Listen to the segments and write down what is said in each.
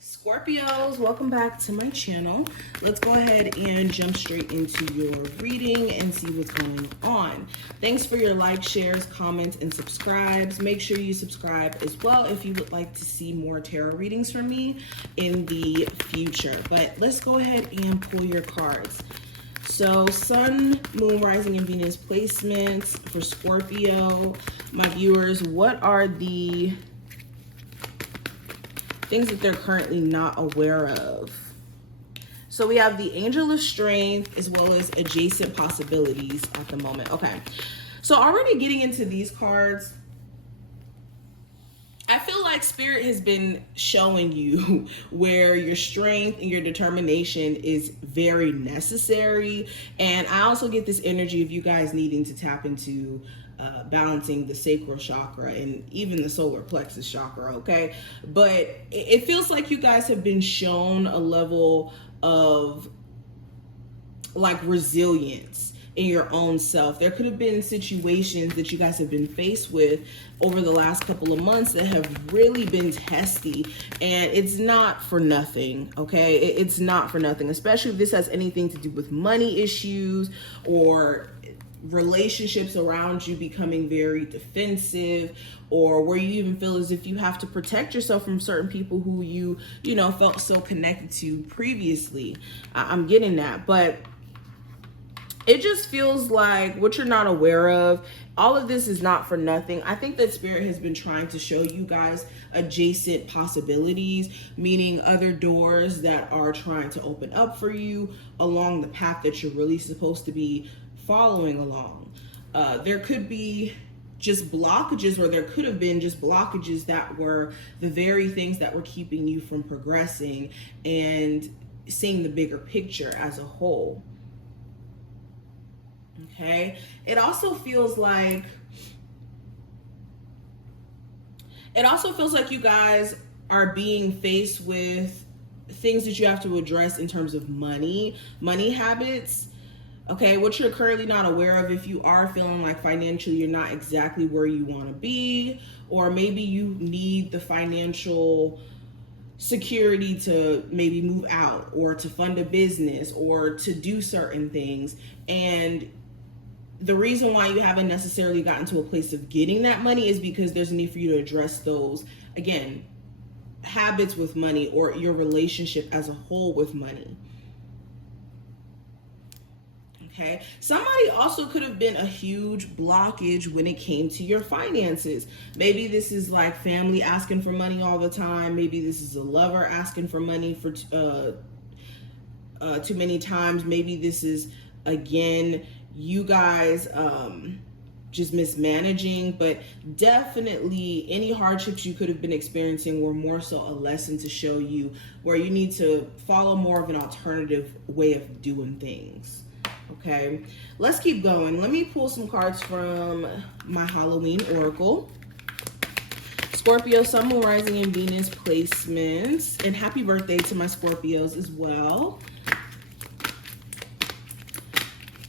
Scorpios, welcome back to my channel. Let's go ahead and jump straight into your reading and see what's going on. Thanks for your likes, shares, comments, and subscribes. Make sure you subscribe as well if you would like to see more tarot readings from me in the future. But let's go ahead and pull your cards. So Sun, Moon, Rising, and Venus placements for Scorpio. My viewers, what are the things that they're currently not aware of? So we have the Angel of Strength as well as adjacent possibilities at the moment. Okay, so already getting into these cards, I feel like Spirit has been showing you where your strength and your determination is very necessary. And I also get this energy of you guys needing to tap into balancing the sacral chakra and even the solar plexus chakra, okay? But it feels like you guys have been shown a level of like resilience in your own self. There could have been situations that you guys have been faced with over the last couple of months that have really been testy, and it's not for nothing, okay? It's not for nothing, especially if this has anything to do with money issues or relationships around you becoming very defensive, or where you even feel as if you have to protect yourself from certain people who you know, felt so connected to previously. I'm getting that, but it just feels like what you're not aware of, all of this is not for nothing. I think that Spirit has been trying to show you guys adjacent possibilities, meaning other doors that are trying to open up for you along the path that you're really supposed to be following along. There could be just blockages, or there could have been just blockages that were the very things that were keeping you from progressing and seeing the bigger picture as a whole. Okay, it also feels like you guys are being faced with things that you have to address in terms of money habits. Okay, what you're currently not aware of, if you are feeling like financially you're not exactly where you want to be, or maybe you need the financial security to maybe move out or to fund a business or to do certain things, and the reason why you haven't necessarily gotten to a place of getting that money is because there's a need for you to address those, again, habits with money, or your relationship as a whole with money. Okay, somebody also could have been a huge blockage when it came to your finances. Maybe this is like family asking for money all the time. Maybe this is a lover asking for money for too many times. Maybe this is, again, you guys just mismanaging, but definitely any hardships you could have been experiencing were more so a lesson to show you where you need to follow more of an alternative way of doing things. Okay, let's keep going. Let me pull some cards from my Halloween Oracle. Scorpio, Sun, Moon, Rising, and Venus placements, and happy birthday to my Scorpios as well.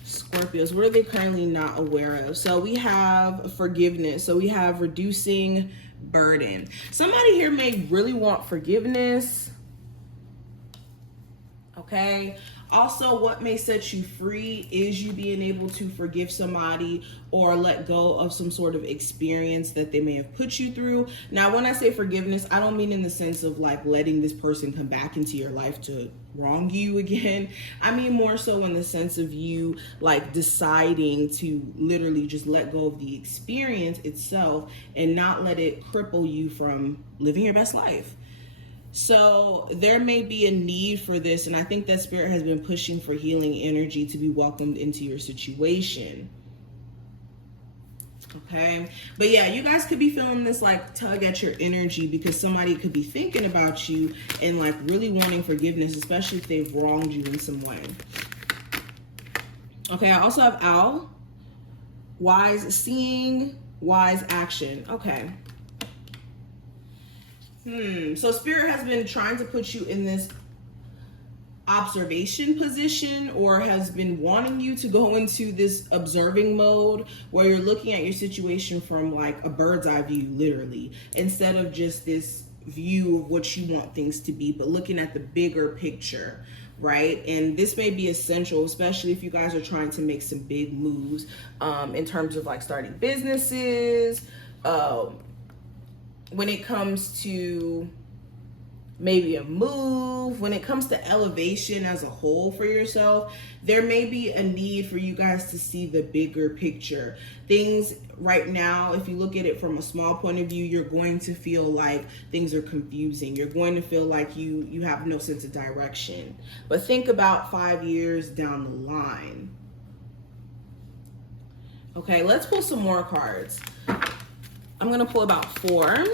Scorpios, what are they currently not aware of? So we have forgiveness. So we have reducing burden. Somebody here may really want forgiveness. Okay. Also, what may set you free is you being able to forgive somebody or let go of some sort of experience that they may have put you through. Now, when I say forgiveness, I don't mean in the sense of like letting this person come back into your life to wrong you again. I mean more so in the sense of you like deciding to literally just let go of the experience itself and not let it cripple you from living your best life. So there may be a need for this, and I think that Spirit has been pushing for healing energy to be welcomed into your situation. Okay, but yeah, you guys could be feeling this like tug at your energy because somebody could be thinking about you and like really wanting forgiveness, especially if they've wronged you in some way. Okay, I also have Owl, wise seeing, wise action. Okay. So Spirit has been trying to put you in this observation position, or has been wanting you to go into this observing mode where you're looking at your situation from like a bird's eye view, literally, instead of just this view of what you want things to be, but looking at the bigger picture, right? And this may be essential, especially if you guys are trying to make some big moves in terms of like starting businesses, when it comes to maybe a move, when it comes to elevation as a whole for yourself. There may be a need for you guys to see the bigger picture. Things right now, if you look at it from a small point of view, you're going to feel like things are confusing. You're going to feel like you have no sense of direction. But think about 5 years down the line. Okay, let's pull some more cards. I'm going to pull about 4.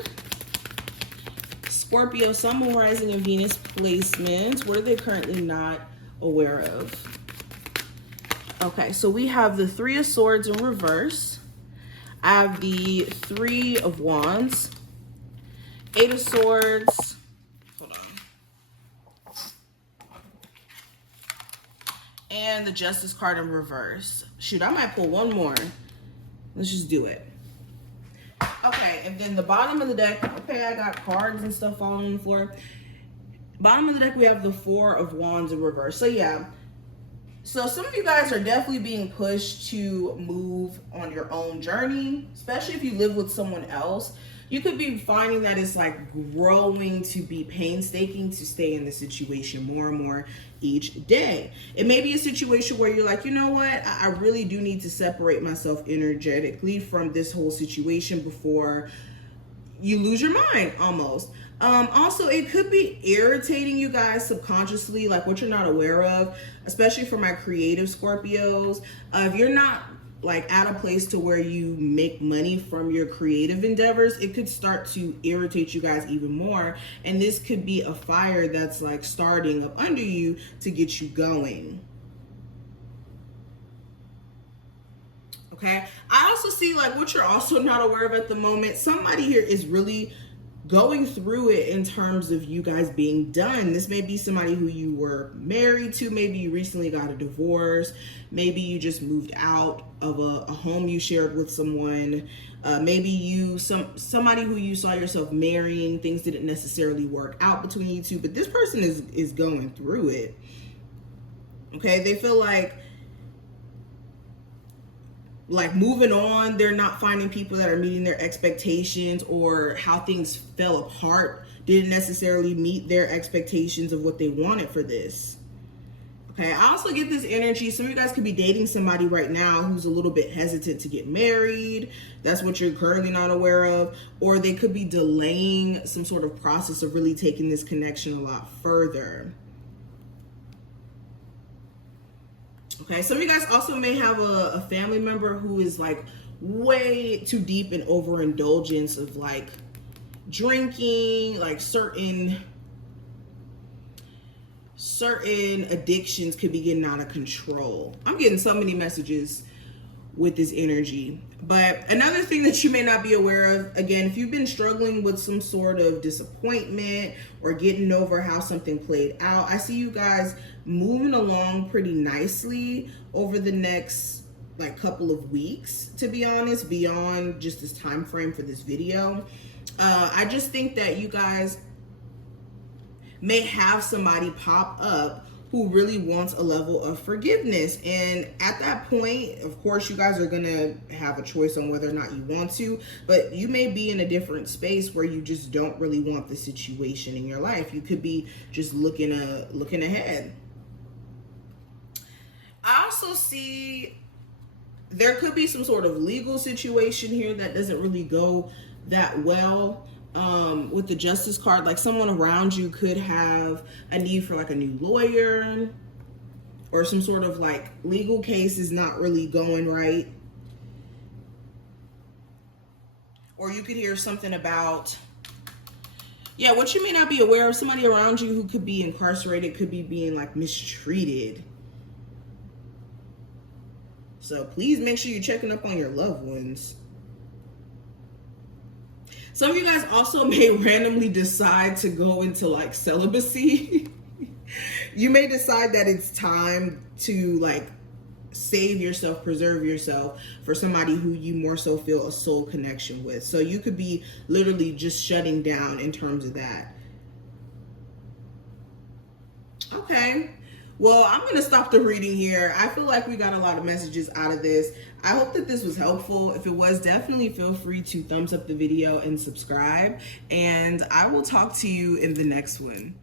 Scorpio, Sun, Moon, Rising, and Venus placements. What are they currently not aware of? Okay, so we have the 3 of Swords in reverse. I have the 3 of Wands, 8 of Swords. Hold on. And the Justice card in reverse. Shoot, I might pull one more. Let's just do it. Okay, and then the bottom of the deck, okay, I got cards and stuff falling on the floor. Bottom of the deck, we have the 4 of Wands in reverse. So yeah, so some of you guys are definitely being pushed to move on your own journey, especially if you live with someone else. You could be finding that it's like growing to be painstaking to stay in the situation more and more each day. It may be a situation where you're like, you know what, I really do need to separate myself energetically from this whole situation before you lose your mind almost. Also, it could be irritating you guys subconsciously, like what you're not aware of, especially for my creative Scorpios. If you're not like at a place to where you make money from your creative endeavors, it could start to irritate you guys even more. And this could be a fire that's like starting up under you to get you going. Okay. I also see like what you're also not aware of at the moment. Somebody here is really going through it in terms of you guys being done. This may be somebody who you were married to. Maybe you recently got a divorce. Maybe you just moved out of a home you shared with someone. Maybe somebody who you saw yourself marrying, things didn't necessarily work out between you two, but this person is going through it. Okay, they feel like moving on, they're not finding people that are meeting their expectations, or how things fell apart didn't necessarily meet their expectations of what they wanted for this. Okay, I also get this energy. Some of you guys could be dating somebody right now who's a little bit hesitant to get married. That's what you're currently not aware of. Or they could be delaying some sort of process of really taking this connection a lot further. Okay, some of you guys also may have a family member who is like way too deep in overindulgence of like drinking, like certain addictions could be getting out of control. I'm getting so many messages with this energy. But another thing that you may not be aware of, again, if you've been struggling with some sort of disappointment or getting over how something played out, I see you guys moving along pretty nicely over the next like couple of weeks, to be honest, beyond just this time frame for this video. I just think that you guys may have somebody pop up who really wants a level of forgiveness. And at that point, of course, you guys are gonna have a choice on whether or not you want to, but you may be in a different space where you just don't really want the situation in your life. You could be just looking ahead. I also see there could be some sort of legal situation here that doesn't really go that well. With the Justice card, like someone around you could have a need for like a new lawyer, or some sort of like legal case is not really going right. Or you could hear something about, yeah, what you may not be aware of, somebody around you who could be incarcerated, could be being like mistreated. So please make sure you're checking up on your loved ones. Some of you guys also may randomly decide to go into like celibacy. You may decide that it's time to like save yourself, preserve yourself for somebody who you more so feel a soul connection with. So you could be literally just shutting down in terms of that. Okay. Well, I'm going to stop the reading here. I feel like we got a lot of messages out of this. I hope that this was helpful. If it was, definitely feel free to thumbs up the video and subscribe. And I will talk to you in the next one.